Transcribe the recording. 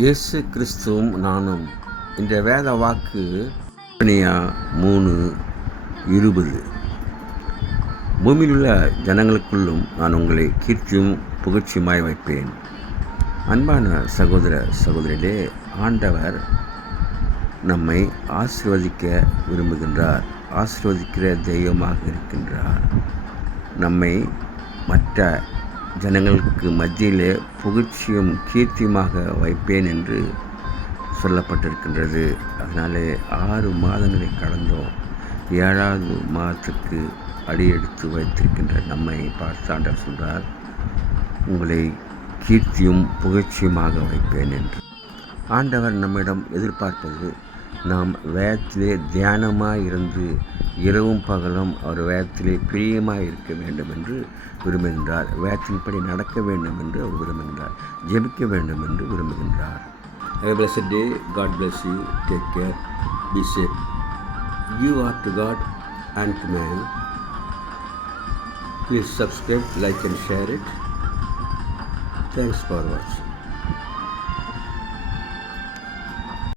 இயேசு கிறிஸ்துவும் நானும். இந்த வேத வாக்கு 3:20. பூமியிலுள்ள ஜனங்களுக்குள்ளும் நான் உங்களை கீர்த்தியும் புகழ்ச்சியுமாய் வைப்பேன். அன்பான சகோதர சகோதரிகளே, ஆண்டவர் நம்மை ஆசீர்வதிக்க விரும்புகின்றார். ஆசீர்வதிக்கிற தெய்வமாக இருக்கின்றார். நம்மை மற்ற ஜனங்களுக்கு மத்தியிலே புகழ்ச்சியும் கீர்த்தியுமாக வைப்பேன் என்று சொல்லப்பட்டிருக்கின்றது. அதனாலே 6 மாதங்களை கடந்தோம். 7வது மாதத்துக்கு அடியெடுத்து வைத்திருக்கின்ற நம்மை பார்த்து ஆண்டவர் சொல்றார், உங்களை கீர்த்தியும் புகழ்ச்சியுமாக வைப்பேன் என்று. ஆண்டவர் நம்மிடம் எதிர்பார்ப்பது நாம் வேதத்திலே தியானமாக இருந்து இரவும் பகலும் அவர் வேதத்திலே பிரியமாக இருக்க வேண்டும் என்று விரும்புகின்றார். வேதத்தின்படி நடக்க வேண்டும் என்று அவர் விரும்புகின்றார். ஜெபிக்க வேண்டும் என்று விரும்புகின்றார். Have a blessed day. God bless you. Take care. Be safe. Give heart to God and to man. Please subscribe, like and share it. Thanks for watching.